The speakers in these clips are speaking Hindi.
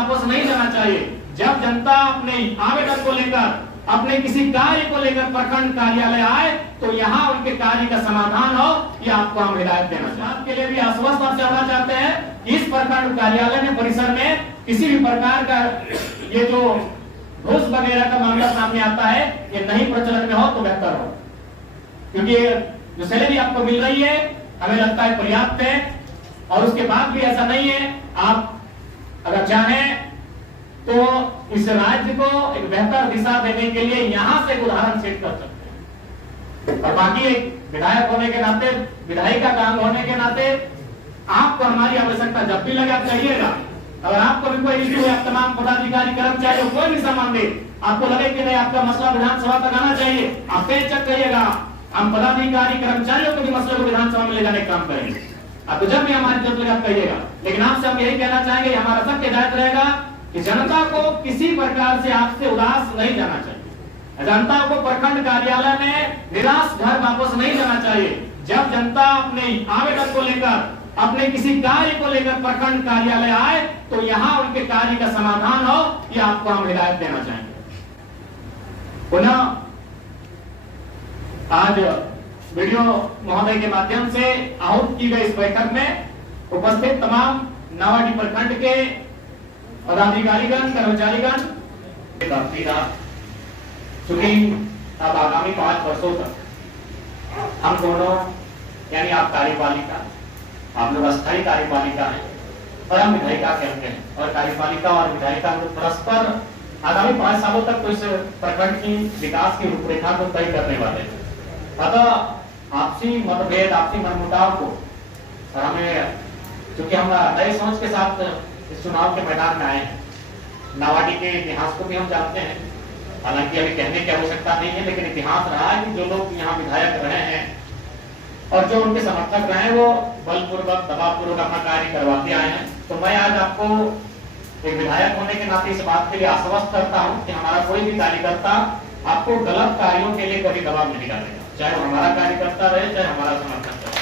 वापस नहीं जाना चाहिए। जब जनता अपने आवेदन को लेकर, अपने किसी कार्य को लेकर प्रखंड कार्यालय आए तो यहाँ उनके कार्य का समाधान हो, ये आपको हम हिदायत देना चाहते के लिए भी आश्वस्त आपसे होना चाहते हैं। इस प्रखंड कार्यालय में परिसर में किसी भी प्रकार का ये जो घूस वगैरह का मामला सामने आता है ये नहीं प्रचलन में हो तो बेहतर हो, क्योंकि जो सैलरी आपको मिल रही है हमें लगता है पर्याप्त है। और उसके बाद भी ऐसा नहीं है, आप अगर चाहें तो इस राज्य को एक बेहतर दिशा देने के लिए यहां से उदाहरण सेट कर सकते हैं। और बाकी एक विधायक होने के नाते, विधायिका काम होने के नाते आपको हमारी आवश्यकता जब भी लगे आप कहिएगा। अगर आपको भी कोई इश्यू है, आप तमाम पदाधिकारी कर्मचारी कोई भी सामान दे, आपको लगे कि नहीं आपका मसला विधानसभा तक आना चाहिए, आप पेचक कहिएगा। हम पदाधिकारी कर्मचारियों को भी मसले को विधानसभा में ले जाने का काम करेंगे। आपको जब भी हमारी जरूरत लगे आप कहिएगा। लेकिन आपसे हम यही कहना चाहेंगे, हमारा सबके हिदायत रहेगा कि जनता को किसी प्रकार से आपसे उदास नहीं जाना चाहिए। जनता को प्रखंड कार्यालय में निराश घर वापस नहीं जाना चाहिए। जब जनता अपने आवेदन को लेकर, अपने किसी कार्य को लेकर प्रखंड कार्यालय आए तो यहाँ उनके कार्य का समाधान हो, ये आपको हम हिदायत देना चाहेंगे। पुनः आज वीडियो महोदय के माध्यम से आहूत की गई इस बैठक में उपस्थित तमाम नावाडीह प्रखंड के पदाधिकारीगण, कर्मचारीगण, चूंकि अब आगामी 5 वर्षों तक हम दोनों यानी आप कार्यपालिका, आप लोग अस्थायी कार्यपालिका हैं और हम विधायिका के अंग हैं, और कार्यपालिका और विधायिका को परस्पर आगामी 5 सालों तक तो इस प्रखंड की विकास की रूपरेखा को तय करने वाले हैं। अतः आपसी मतभेद, आपसी मनमुटाव को हमें, क्योंकि हम नए सोच के साथ इस चुनाव के मैदान में आए हैं, नावाडीह के इतिहास को भी हम जानते हैं, हालांकि अभी कहने की आवश्यकता नहीं है, लेकिन इतिहास रहा है कि जो लोग यहाँ विधायक रहे हैं और जो उनके समर्थक रहे हैं वो बलपूर्वक, दबावपूर्वक अपना कार्य करवाते आए हैं। तो मैं आज आपको एक विधायक होने के नाते इस बात के लिए आश्वस्त करता हूँ कि हमारा कोई भी कार्यकर्ता आपको गलत कार्यों के लिए कभी दबाव नहीं डालेगा, चाहे वो हमारा कार्यकर्ता रहे, चाहे हमारा समर्थक रहे।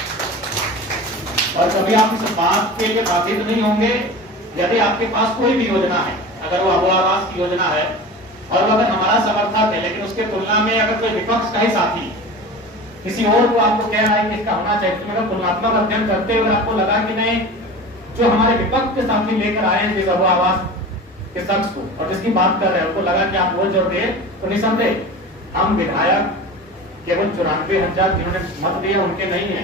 और कभी आप इस बात के लिए बाधित नहीं होंगे यदि आपके पास कोई भी योजना है, अगर वो आवास की योजना है और अगर हमारा समर्थक है, लेकिन उसके तुलना में अगर कोई विपक्ष का ही साथी किसी और को आपको कह रहा है कि इसका होना चाहिए, तो अगर तुलनात्मक अध्ययन करते हुए आपको लगा कि नहीं, जो हमारे विपक्ष के साथी लेकर आए हैं जिस आवास के शख्स को और जिसकी बात कर रहे हैं, उनको लगा कि आप वो जोड़ दे, तो निसंदेह हम विधायक केवल 94,000 जिन्होंने मत दिए उनके नहीं है,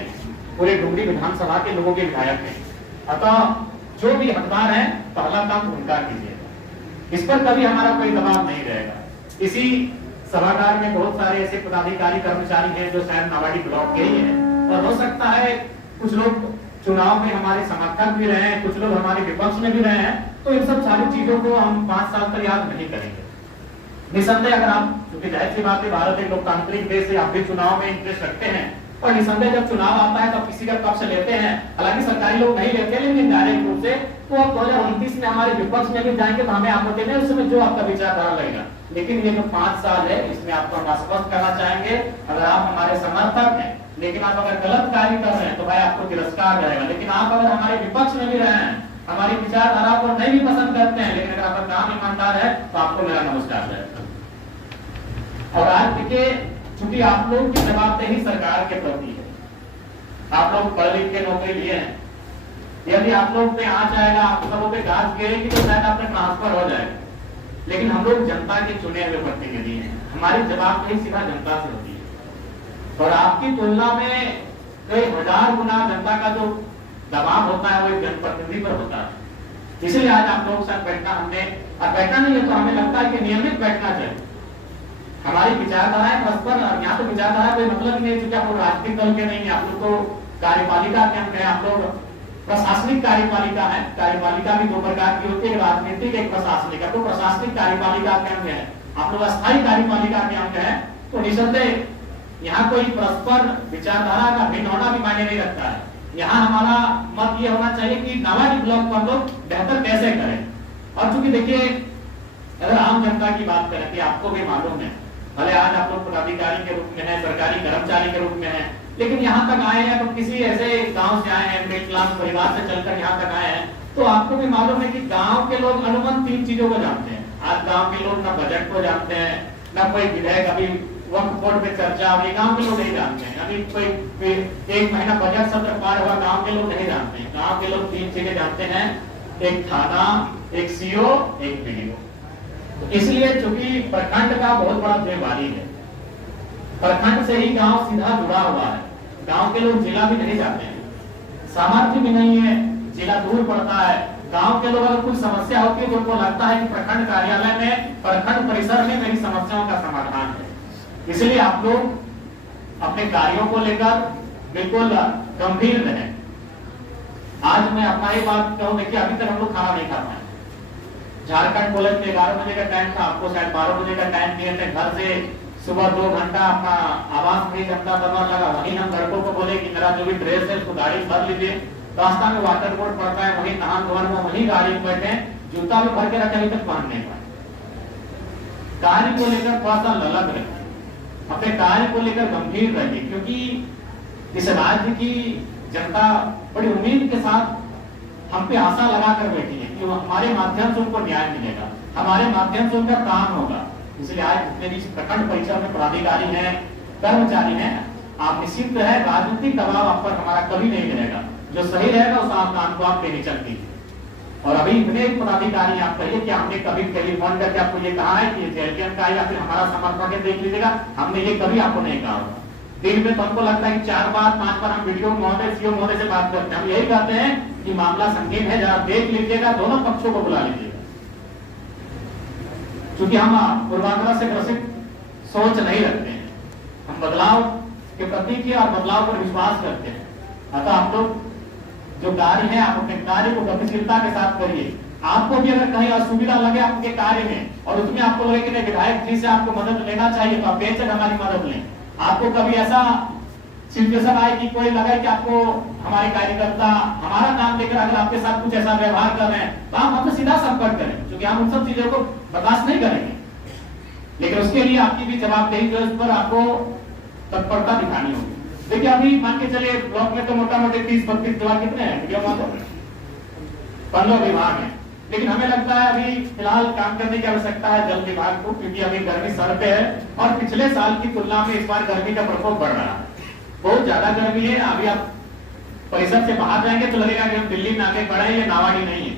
पूरे डुमरी विधानसभा के लोगों के विधायक हैं। अतः जो भी हकदार है पहला काम उनका कीजिएगा, इस पर कभी हमारा कोई दबाव नहीं रहेगा। इसी सभागार में बहुत सारे ऐसे पदाधिकारी कर्मचारी हैं जो शायद नावाडीह ब्लॉक के ही हैं, और हो सकता है कुछ लोग चुनाव में हमारे समर्थक भी रहे हैं, कुछ लोग हमारे विपक्ष में भी रहे हैं, तो इन सब सारी चीजों को हम 5 साल तक याद नहीं करेंगे। निसंदेह अगर आप, क्योंकि जाहिर सी बात है भारत एक लोकतांत्रिक देश है, आप भी चुनाव में इंटरेस्ट रखते हैं, और निसंदेह जब चुनाव आता है तो किसी का पक्ष लेते हैं, हालांकि सरकारी लोग नहीं लेते, लेकिन डायरेक्ट रूप से तो आप 2029 में हमारे विपक्ष में भी जाएंगे तो हमें आपत्ति नहीं, उस समय जो आपका विचारधारा लगेगा। लेकिन ये जो 5 साल है इसमें आपको हम आश्वस्त करना चाहेंगे, अगर आप हमारे समर्थक हैं लेकिन आप अगर गलत कार्य कर रहे हैं तो भाई आपको तिरस्कार रहेगा, लेकिन आप अगर हमारे विपक्ष में भी रहे हैं, हमारी विचारधारा को नहीं भी पसंद करते हैं, लेकिन अगर आपका काम ईमानदार है तो आपको मेरा नमस्कार है। और आज देखिए, चूंकि आप लोग की जवाबदेही सरकार के प्रति है, आप लोग पढ़ लिख के नौकरी लिए हैं, यदि आप लोग पे आ जाएगा, आप सबों पे गाज गिरेगी तो शायद आपने ट्रांसफर हो जाएगा, लेकिन हम लोग जनता के चुने हुए प्रतिनिधि हैं, हमारी जवाबदेही सीधा जनता से होती है, और आपकी तुलना में कई 1000 गुना जनता का जो दबाव होता है वो एक जनप्रतिनिधि पर होता है। इसलिए आज आप लोगों के साथ बैठना हमने, और बैठना नहीं है तो हमें लगता है कि नियमित बैठना चाहिए। हमारी विचारधाराएं परस्पर, और यहाँ तो विचारधारा कोई मतलब नहीं है, क्योंकि आप लोग राजनीतिक दल के नहीं है, आप लोग तो कार्यपालिका के अंग हैं, आप लोग प्रशासनिक कार्यपालिका है। कार्यपालिका भी 2 प्रकार की होती है, राजनीतिक, एक प्रशासनिक। तो प्रशासनिक कार्यपालिका के अंग है, आप लोग अस्थायी कार्यपालिका के अंग है, तो निसंदेह यहाँ कोई परस्पर विचारधारा का भिन्न होना भी मायने नहीं रखता है। यहाँ हमारा मत ये होना चाहिए कि नावाडीह ब्लॉक को हम लोग बेहतर कैसे करें। और चूंकि देखिए, अगर आम जनता की बात करें कि आपको भी मालूम है, भले आज आप लोग पदाधिकारी के रूप में हैं, सरकारी कर्मचारी के रूप में हैं, लेकिन यहाँ तक आए हैं तो किसी ऐसे गांव से आए हैं, मिडिल क्लास परिवार से चलकर यहाँ तक आए हैं, तो आपको भी मालूम है कि गांव के लोग अनुमंत तीन चीजों को जानते हैं। आज गांव के लोग ना बजट को जानते हैं, ना कोई विधेयक अभी वक्त बोर्ड पे चर्चा अभी गांव के लोग नहीं जानते हैं। अभी कोई एक महीना बजट सत्र पार हुआ, गांव के लोग नहीं जानते हैं। गांव के लोग तीन चीजें जानते हैं, एक थाना, एक सीओ, एक बीडीओ। तो इसलिए चूंकि प्रखंड का बहुत बड़ा जिम्मेवारी है, प्रखंड से ही गांव सीधा जुड़ा हुआ है। गांव के लोग जिला भी नहीं जाते हैं, सामर्थ्य भी नहीं है, जिला दूर पड़ता है। गांव के लोग अगर कोई समस्या होती है तो उनको लगता है कि प्रखंड कार्यालय में, प्रखंड परिसर में मेरी समस्याओं का समाधान है। इसलिए आप लोग अपने कार्यों को लेकर बिल्कुल गंभीर रहें। आज मैं अपना ही बात कहूं, देखिए अभी तक हम लोग खाना नहीं खा पाए। झारखंड कॉलेज में 11 बजे का टाइम था, आपको शायद 12 बजे का टाइम दिए थे। घर से सुबह 2 घंटा अपना आवास नहीं जनता दबाव लगा, वहीं हम लड़कों को बोले कि मेरा जो भी ड्रेस है उसको गाड़ी भर लीजिए, रास्ता में वाटर बोर्ड पड़ता है, वहीं नहान धोन में वहीं गाड़ी में बैठे, जूता भी भर के रखे, अभी तक पहन नहीं पाए। कार्य को लेकर थोड़ा सा ललक रहे, अपने कार्य को लेकर गंभीर रहिए, क्योंकि इस राज्य की जनता बड़ी उम्मीद के साथ हम पे आशा लगाकर बैठी है कि हमारे माध्यम से उनको न्याय मिलेगा, हमारे माध्यम से उनका काम होगा। इसलिए आज जितने भी प्रखंड परिसर में पदाधिकारी हैं, कर्मचारी हैं, आप निश्चित है राजनीतिक दबाव आप पर हमारा कभी नहीं मिलेगा। जो सही रहेगा उस काम को आप लेनी चलती। और अभी इतने पदाधिकारी आप कहिए कि हमने कभी टेलीफोन करके आपको ये कहा है कि जेएलपीएम का या फिर हमारा समर्थक है देख लीजिएगा, हमने ये कभी आपको नहीं कहा होगा। दिन में तो हमको लगता है कि 4 बार 5 बार हम वीडियो महोदय, सीओ महोदय से बात करते हैं। हम यही कहते हैं कि मामला संगीन है, जरा देख लीजिएगा, दोनों पक्षों को बुला लीजिएगा। क्योंकि हम पूर्वाग्रह से ग्रसित सोच नहीं रखते हैं, हम बदलाव के प्रति और बदलाव पर विश्वास करते हैं। अतः आप लोग जो कार्य है, आप अपने कार्य को गतिशीलता के साथ करिए। आपको भी अगर कहीं असुविधा लगे आपके कार्य में और उसमें आपको लगे कि विधायक जी से आपको मदद लेना चाहिए, तो आप बेशक हमारी मदद लें। आपको कभी ऐसा सिचुएशन आए कि कोई लगे कि आपको हमारे कार्यकर्ता हमारा नाम लेकर अगर आपके साथ कुछ ऐसा व्यवहार कर रहे हैं, तो आप हमसे सीधा संपर्क करें, क्योंकि हम उन सब चीजों को बर्दाश्त नहीं करेंगे। लेकिन उसके लिए आपकी भी जवाबदेही जो उस पर आपको तत्परता दिखानी होगी। देखिए अभी मान के चलिए ब्लॉक में तो मोटा मोटी 30-32 विभाग कितने हैं, वीडियो माध्यम 15 विभाग है। लेकिन हमें लगता है अभी फिलहाल काम करने की आवश्यकता है जल विभाग को, क्योंकि अभी गर्मी सर पे है और पिछले साल की तुलना में इस बार गर्मी का प्रकोप बढ़ रहा है, बहुत ज्यादा गर्मी है। अभी आप परिसर से बाहर जाएंगे तो लगेगा कि हम दिल्ली में आगे बढ़े, ये नावाडी नहीं है।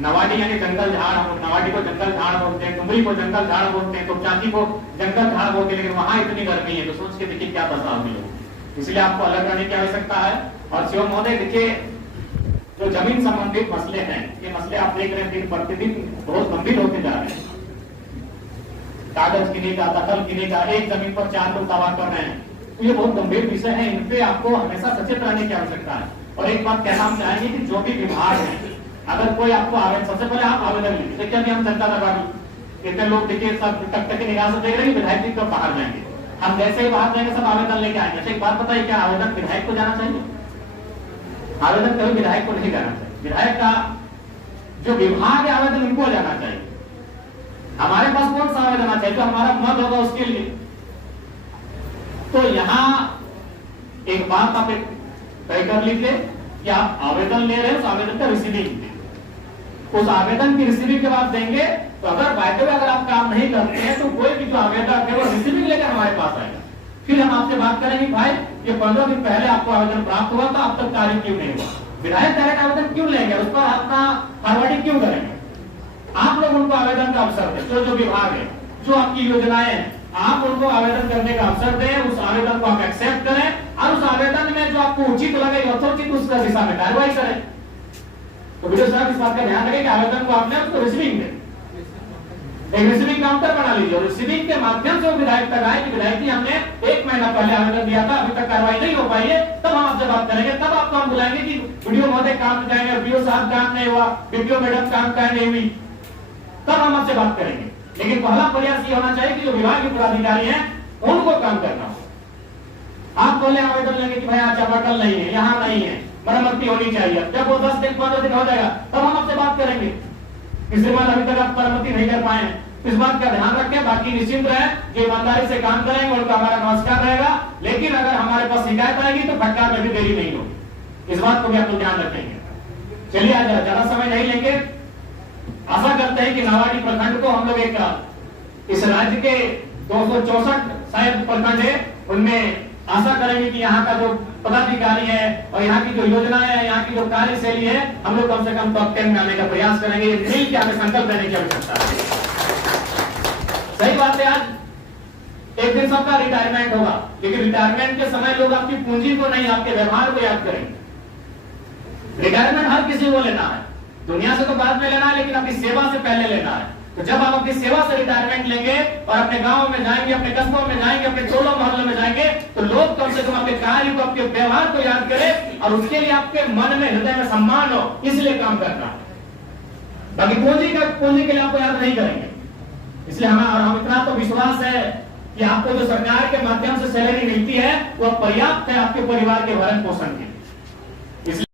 नवाडी यानी जंगल झाड़, हम नवाडी को जंगल झाड़ बोलते हैं, डुमरी को जंगल झाड़ बोलते हैं, तो चांदी को जंगल झाड़ बोलते हैं, लेकिन वहां इतनी गर्मी है, तो सोच के देखिए क्या दशा होगी लोगों। इसलिए आपको अलग रहने की आवश्यकता है। और शिव महोदय देखिए, जो जमीन संबंधित मसले हैं, ये मसले आप देख रहे हैं दिन प्रतिदिन बहुत गंभीर होते जा रहे हैं। कागज गिने का, दखल गिने का, एक जमीन पर 4 लोग दावा कर रहे हैं, तो ये बहुत गंभीर विषय है। इन पे आपको हमेशा सचेत रहने की आवश्यकता है। और एक बात कहना हम चाहेंगे कि जो भी विभाग है, अगर कोई आपको आवेदन, सबसे पहले आप आवेदन लीजिए। देखिए अभी हम जनता दरबार इतने लोग देखिए सब टक की निगाह से देख रहे हैं, विधायक जी कब बाहर जाएंगे। हम जैसे ही बाहर जाएंगे सब आवेदन लेके आएंगे। अच्छा एक बात बताइए, क्या आवेदन विधायक को जाना चाहिए? आवेदन कभी विधायक को नहीं जाना चाहिए। विधायक का जो विभाग है आवेदन उनको जाना चाहिए। हमारे पास कौन सा आवेदन आना चाहिए? तो हमारा मत होगा उसके लिए। तो यहाँ एक बात आप तय कर लीजिए कि आप आवेदन ले रहे हैं, उस आवेदन का रिसीविंग, उस आवेदन की रिसीविंग के बाद देंगे। तो अगर बाय द वे अगर आप काम नहीं करते हैं तो कोई भी जो आवेदक है वो रिसीविंग लेकर हमारे पास आएगा। फिर हम आपसे बात करेंगे, भाई ये 15 दिन पहले आपको आवेदन प्राप्त हुआ था, अब तक कार्य क्यों नहीं हुआ? विधायक डायरेक्ट आवेदन क्यों लेंगे, उस पर अपना फॉरवर्डिंग क्यों करेंगे? आप लोग उनको आवेदन का अवसर दें। जो विभाग है, जो आपकी योजनाएं हैं, आप उनको आवेदन करने का अवसर दें, उस आवेदन को आप एक्सेप्ट करें और उस आवेदन में जो आपको उचित लगे, यथोचित उसका दिशा में कार्रवाई करें। तो वीडियो साहब इस बात का ध्यान रखें कि आवेदन को आपने उसको रिसीविंग दें, एक रिसीविंग काउंटर बना लीजिए। और रिसीविंग के माध्यम से विधायक तक आए कि विधायक जी हमने 1 महीना पहले आवेदन दिया था, अभी तक कार्रवाई नहीं हो पाई है, तब हम आपसे बात करेंगे। तब आपको हम बुलाएंगे कि वीडियो महोदय काम पे जाएंगे, वीडियो साहब काम नहीं हुआ, वीडियो मैडम काम नहीं हुई, तब हम आपसे बात करेंगे। लेकिन पहला प्रयास ये होना चाहिए कि जो विभाग के पदाधिकारी हैं उनको काम करना हो। आप पहले आवेदन लेंगे कि भाई अच्छा बटल नहीं है, यहाँ नहीं है, मरम्मती होनी चाहिए। जब वो 10 दिन 15 दिन हो जाएगा तब हम आपसे बात करेंगे। इसके बाद अभी तक आप मरम्मती नहीं कर पाए, इस बात का ध्यान रखें। बाकी निश्चिंत रहे, जो ईमानदारी से काम करेंगे उनका हमारा नमस्कार रहेगा। लेकिन अगर हमारे पास शिकायत आएगी तो फटकार में भी देरी नहीं होगी, इस बात को भी आप लोग ध्यान रखेंगे। चलिए आज ज्यादा समय नहीं लेंगे, आशा करते हैं कि नावाडी प्रखंड को हम लोग एक इस राज्य के 264 शायद प्रखंड है, उनमें आशा करेंगे कि यहाँ का जो पदाधिकारी है और यहाँ की जो योजनाएं है, यहाँ की जो कार्यशैली है, हम लोग कम से कम टॉप 10 में आने का प्रयास करेंगे। ये मिल के हमें संकल्प लेने की आवश्यकता है। सही बात है, आज एक दिन सबका रिटायरमेंट होगा, लेकिन रिटायरमेंट के समय लोग आपकी पूंजी को नहीं, आपके व्यवहार को याद करेंगे। रिटायरमेंट हर किसी को लेना है, दुनिया से तो बाद में लेना है, लेकिन अपनी सेवा से पहले लेना है। तो जब आप अपनी सेवा से रिटायरमेंट लेंगे और अपने गांव में जाएंगे, अपने कस्बों में जाएंगे, अपने टोलों मोहल्लों में जाएंगे, तो लोग कम से कम आपके कार्य को, आपके व्यवहार को याद करें और उसके लिए आपके मन में, हृदय में सम्मान हो, इसलिए काम करना। बाकी पूंजी के लिए आपको याद नहीं करेंगे। इसलिए हम इतना तो विश्वास है कि आपको जो सरकार के माध्यम से सैलरी मिलती है वो पर्याप्त है आपके परिवार के भरण पोषण के।